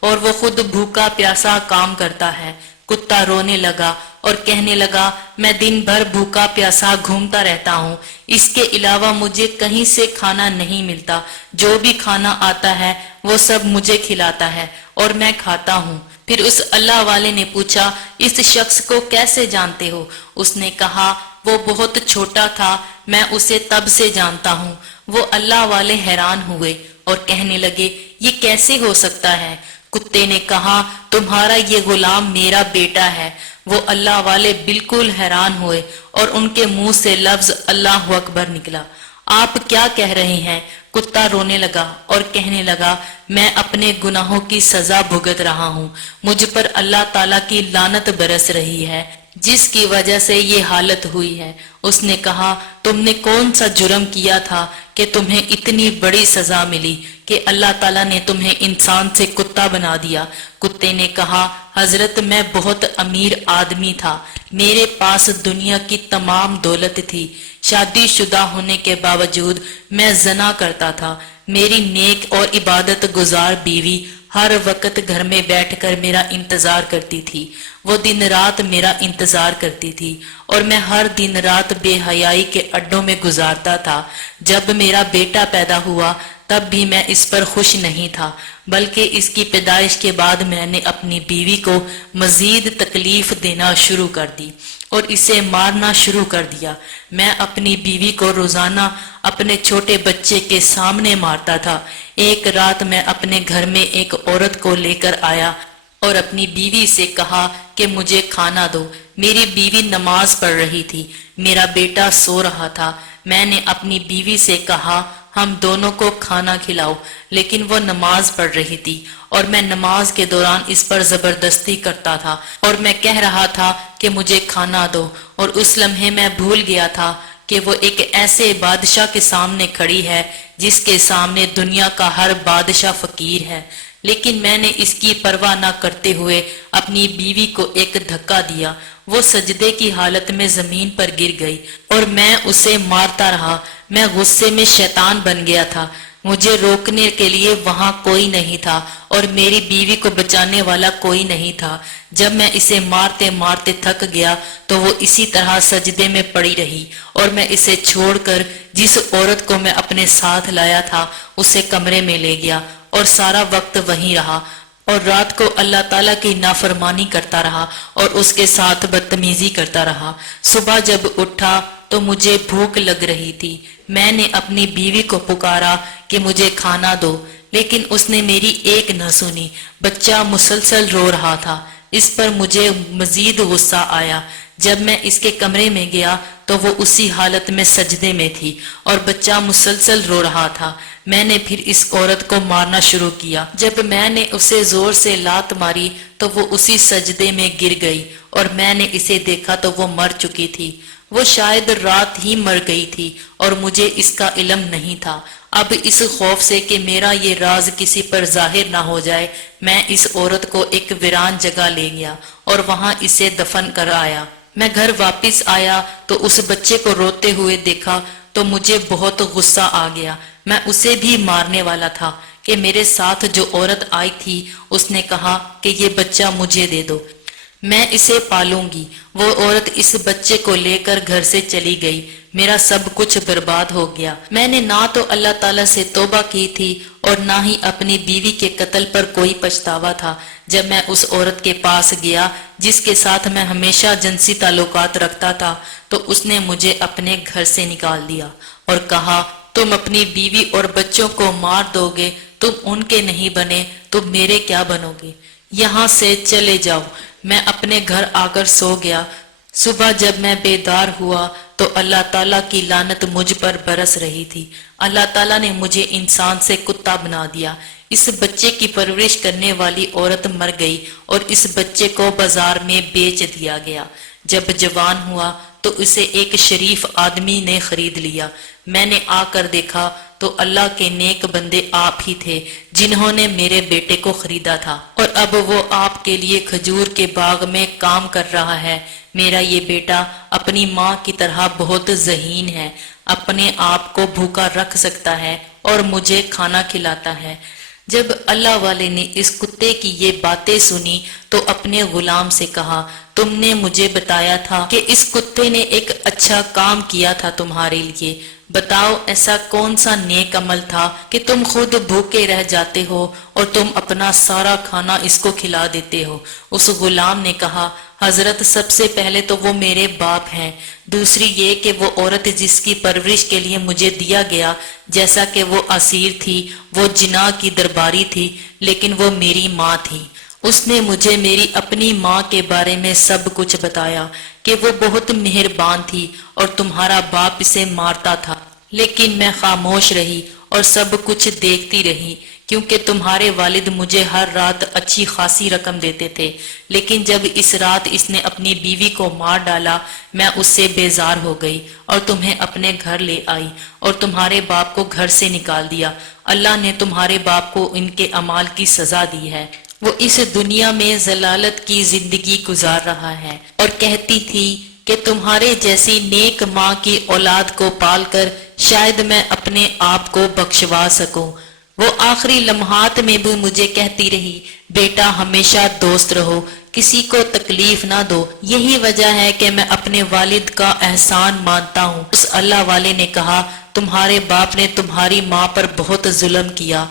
اور وہ خود بھوکا پیاسا کام کرتا ہے۔ کتا رونے لگا اور کہنے لگا میں دن بھر بھوکا پیاسا گھومتا رہتا ہوں، اس کے علاوہ مجھے کہیں سے کھانا نہیں ملتا، جو بھی کھانا آتا ہے وہ سب مجھے کھلاتا ہے اور میں کھاتا ہوں۔ پھر اس اللہ والے نے پوچھا اس شخص کو کیسے جانتے ہو؟ اس نے کہا وہ بہت چھوٹا تھا، میں اسے تب سے جانتا ہوں۔ وہ اللہ والے حیران ہوئے اور کہنے لگے یہ کیسے ہو سکتا ہے؟ کتے نے کہا تمہارا یہ غلام میرا بیٹا ہے۔ وہ اللہ والے بالکل حیران ہوئے اور ان کے منہ سے لفظ اللہ اکبر نکلا۔ آپ کیا کہہ رہے ہیں؟ کتا رونے لگا اور کہنے لگا میں اپنے گناہوں کی سزا بھگت رہا ہوں، مجھ پر اللہ تعالیٰ کی لعنت برس رہی ہے جس کی وجہ سے یہ حالت ہوئی ہے۔ اس نے کہا تم نے کون سا جرم کیا تھا کہ تمہیں اتنی بڑی سزا ملی کہ اللہ تعالیٰ نے تمہیں انسان سے کتا بنا دیا؟ کتے نے کہا حضرت میں بہت امیر آدمی تھا، میرے پاس دنیا کی تمام دولت تھی، شادی شدہ ہونے کے باوجود میں زنا کرتا تھا، میری نیک اور عبادت گزار بیوی ہر وقت گھر میں بیٹھ کر میرا انتظار کرتی تھی، وہ دن رات میرا انتظار کرتی تھی اور میں ہر دن رات بے حیائی کے اڈوں میں گزارتا تھا۔ جب میرا بیٹا پیدا ہوا تب بھی میں اس پر خوش نہیں تھا، بلکہ اس کی پیدائش کے بعد میں نے اپنی بیوی کو مزید تکلیف دینا شروع کر دی اور اسے مارنا شروع کر دیا۔ میں اپنی بیوی کو روزانہ اپنے چھوٹے بچے کے سامنے مارتا تھا۔ ایک رات میں اپنے گھر میں ایک عورت کو لے کر آیا اور اپنی بیوی سے کہا کہ مجھے کھانا دو۔ میری بیوی نماز پڑھ رہی تھی، میرا بیٹا سو رہا تھا۔ میں نے اپنی بیوی سے کہا ہم دونوں کو کھانا کھلاؤ، لیکن وہ نماز پڑھ رہی تھی اور میں نماز کے دوران اس پر زبردستی کرتا تھا اور میں کہہ رہا تھا کہ مجھے کھانا دو، اور اس لمحے میں بھول گیا تھا کہ وہ ایک ایسے بادشاہ کے سامنے کھڑی ہے جس کے سامنے دنیا کا ہر بادشاہ فقیر ہے۔ لیکن میں نے اس کی پرواہ نہ کرتے ہوئے اپنی بیوی کو ایک دھکا دیا، وہ سجدے کی حالت میں زمین پر گر گئی اور میں اسے مارتا رہا۔ میں غصے میں شیطان بن گیا تھا، مجھے روکنے کے لیے وہاں کوئی نہیں تھا اور میری بیوی کو بچانے والا کوئی نہیں تھا۔ جب میں اسے مارتے مارتے تھک گیا تو وہ اسی طرح سجدے میں پڑی رہی اور میں اسے چھوڑ کر جس عورت کو میں اپنے ساتھ لایا تھا اسے کمرے میں لے گیا اور سارا وقت وہیں رہا اور رات کو اللہ تعالیٰ کی نافرمانی کرتا رہا اور اس کے ساتھ بدتمیزی کرتا رہا۔ صبح جب اٹھا تو مجھے بھوک لگ رہی تھی، میں نے اپنی بیوی کو پکارا کہ مجھے کھانا دو، لیکن اس نے میری ایک نہ سنی۔ بچہ مسلسل رو رہا تھا، اس پر مجھے مزید غصہ آیا۔ جب میں اس کے کمرے میں گیا تو وہ اسی حالت میں سجدے میں تھی اور بچہ مسلسل رو رہا تھا۔ میں نے پھر اس عورت کو مارنا شروع کیا۔ جب میں نے اسے زور سے لات ماری تو وہ اسی سجدے میں گر گئی اور میں نے اسے دیکھا تو وہ مر چکی تھی۔ وہ شاید رات ہی مر گئی تھی اور مجھے اس کا علم نہیں تھا۔ اب اس خوف سے کہ میرا یہ راز کسی پر ظاہر نہ ہو جائے، میں اس عورت کو ایک ویران جگہ لے گیا اور وہاں اسے دفن کر آیا۔ میں گھر واپس آیا تو اس بچے کو روتے ہوئے دیکھا تو مجھے بہت غصہ آ گیا۔ میں اسے بھی مارنے والا تھا کہ میرے ساتھ جو عورت آئی تھی اس نے کہا کہ یہ بچہ مجھے دے دو، میں اسے پالوں گی۔ وہ عورت اس بچے کو لے کر گھر سے چلی گئی، میرا سب کچھ برباد ہو گیا۔ میں نے نہ تو اللہ تعالیٰ سے توبہ کی تھی اور نہ ہی اپنی بیوی کے قتل پر کوئی پچھتاوا تھا۔ جب میں اس عورت کے پاس گیا جس کے ساتھ میں ہمیشہ جنسی تعلقات رکھتا تھا تو اس نے مجھے اپنے گھر سے نکال دیا اور کہا تم اپنی بیوی اور بچوں کو مار دو گے، تم ان کے نہیں بنے، تم میرے کیا بنو گے؟ یہاں سے چلے جاؤ۔ میں اپنے گھر آ کر سو گیا۔ صبح جب میں بیدار ہوا تو اللہ تعالیٰ کی لعنت مجھ پر برس رہی تھی۔ اللہ تعالیٰ نے مجھے انسان سے کتا بنا دیا۔ اس بچے کی پرورش کرنے والی عورت مر گئی اور اس بچے کو بازار میں بیچ دیا گیا۔ جب جوان ہوا تو اسے ایک شریف آدمی نے خرید لیا۔ میں نے آ کر دیکھا تو اللہ کے نیک بندے آپ ہی تھے جنہوں نے میرے بیٹے کو خریدا تھا، اور اب وہ آپ کے لیے کھجور کے باغ میں کام کر رہا ہے۔ میرا یہ بیٹا اپنی ماں کی طرح بہت ذہین ہے، اپنے آپ کو بھوکا رکھ سکتا ہے اور مجھے کھانا کھلاتا ہے۔ جب اللہ والے نے اس کتے کی یہ باتیں سنی تو اپنے غلام سے کہا، تم نے مجھے بتایا تھا کہ اس کتے نے ایک اچھا کام کیا تھا تمہارے لیے، بتاؤ ایسا کون سا نیک عمل تھا کہ تم خود بھوکے رہ جاتے ہو اور تم اپنا سارا کھانا اس کو کھلا دیتے ہو۔ اس غلام نے کہا، حضرت سب سے پہلے تو وہ میرے باپ ہیں، دوسری یہ کہ وہ عورت جس کی پرورش کے لیے مجھے دیا گیا جیسا کہ وہ اسیر تھی، وہ جناح کی درباری تھی، لیکن وہ میری ماں تھی۔ اس نے مجھے میری اپنی ماں کے بارے میں سب کچھ بتایا کہ وہ بہت مہربان تھی اور تمہارا باپ اسے مارتا تھا، لیکن میں خاموش رہی اور سب کچھ دیکھتی رہی، کیونکہ تمہارے والد مجھے ہر رات اچھی خاصی رقم دیتے تھے، لیکن جب اس رات اس نے اپنی بیوی کو مار ڈالا میں اس سے بیزار ہو گئی اور تمہیں اپنے گھر لے آئی اور تمہارے باپ کو گھر سے نکال دیا۔ اللہ نے تمہارے باپ کو ان کے اعمال کی سزا دی ہے، وہ اس دنیا میں ضلالت کی زندگی گزار رہا ہے اور کہتی تھی کہ تمہارے جیسی نیک ماں کی اولاد کو پال کر شاید میں اپنے آپ کو بخشوا سکوں۔ وہ آخری لمحات میں بھی مجھے کہتی رہی، بیٹا ہمیشہ دوست رہو، کسی کو تکلیف نہ دو، یہی وجہ ہے کہ میں اپنے والد کا احسان مانتا ہوں۔ اس اللہ والے نے کہا، تمہارے باپ نے تمہاری ماں پر بہت ظلم کیا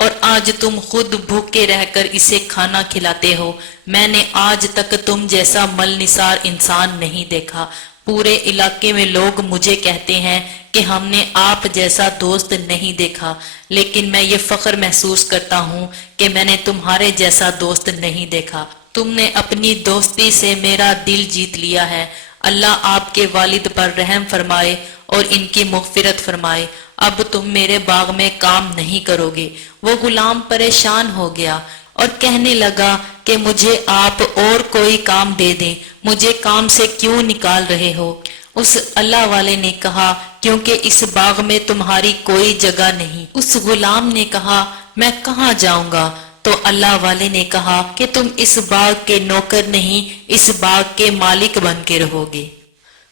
اور آج تم خود بھوکے رہ کر اسے کھانا کھلاتے ہو۔ میں نے آج تک تم جیسا مل نثار انسان نہیں دیکھا، پورے علاقے میں لوگ مجھے کہتے ہیں کہ ہم نے آپ جیسا دوست نہیں دیکھا، لیکن میں یہ فخر محسوس کرتا ہوں کہ میں نے تمہارے جیسا دوست نہیں دیکھا۔ تم نے اپنی دوستی سے میرا دل جیت لیا ہے۔ اللہ آپ کے والد پر رحم فرمائے اور ان کی مغفرت فرمائے۔ اب تم میرے باغ میں کام نہیں کرو گے۔ وہ غلام پریشان ہو گیا اور کہنے لگا کہ مجھے آپ اور کوئی کام دے دیں، مجھے کام سے کیوں نکال رہے ہو؟ اس اللہ والے نے کہا، کیونکہ اس باغ میں تمہاری کوئی جگہ نہیں۔ اس غلام نے کہا، میں کہاں جاؤں گا؟ تو اللہ والے نے کہا کہ تم اس باغ کے نوکر نہیں، اس باغ کے مالک بن کے رہو گے۔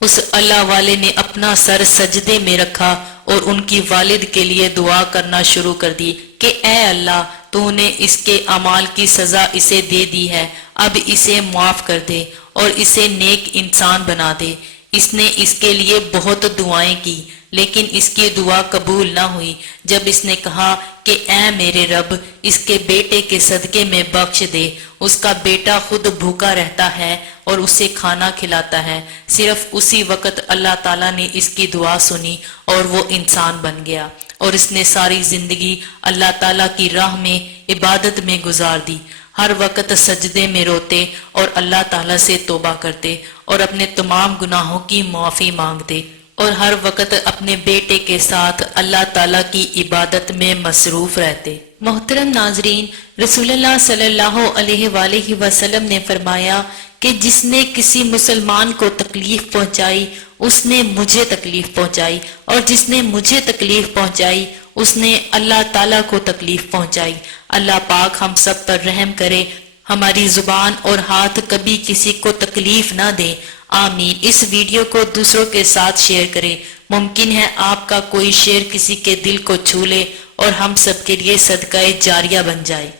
اس اللہ والے نے اپنا سر سجدے میں رکھا اور ان کی والد کے لیے دعا کرنا شروع کر دی کہ اے اللہ، تو نے اس کے اعمال کی سزا اسے دے دی ہے، اب اسے معاف کر دے اور اسے نیک انسان بنا دے۔ اس نے اس کے لیے بہت دعائیں کی، لیکن اس کی دعا قبول نہ ہوئی۔ جب اس نے کہا کہ اے میرے رب، اس کے بیٹے کے صدقے میں بخش دے، اس کا بیٹا خود بھوکا رہتا ہے اور اسے کھانا کھلاتا ہے، صرف اسی وقت اللہ تعالیٰ نے اس کی دعا سنی اور وہ انسان بن گیا، اور اس نے ساری زندگی اللہ تعالیٰ کی راہ میں عبادت میں گزار دی، ہر وقت سجدے میں روتے اور اللہ تعالیٰ سے توبہ کرتے اور اپنے تمام گناہوں کی معافی مانگتے، اور ہر وقت اپنے بیٹے کے ساتھ اللہ تعالیٰ کی عبادت میں مصروف رہتے۔ محترم ناظرین، رسول اللہ صلی اللہ علیہ وآلہ وسلم نے فرمایا کہ جس نے کسی مسلمان کو تکلیف پہنچائی اس نے مجھے تکلیف پہنچائی، اور جس نے مجھے تکلیف پہنچائی اس نے اللہ تعالیٰ کو تکلیف پہنچائی۔ اللہ پاک ہم سب پر رحم کرے، ہماری زبان اور ہاتھ کبھی کسی کو تکلیف نہ دے، آمین۔ اس ویڈیو کو دوسروں کے ساتھ شیئر کریں، ممکن ہے آپ کا کوئی شیئر کسی کے دل کو چھو لے اور ہم سب کے لیے صدقہ جاریہ بن جائے۔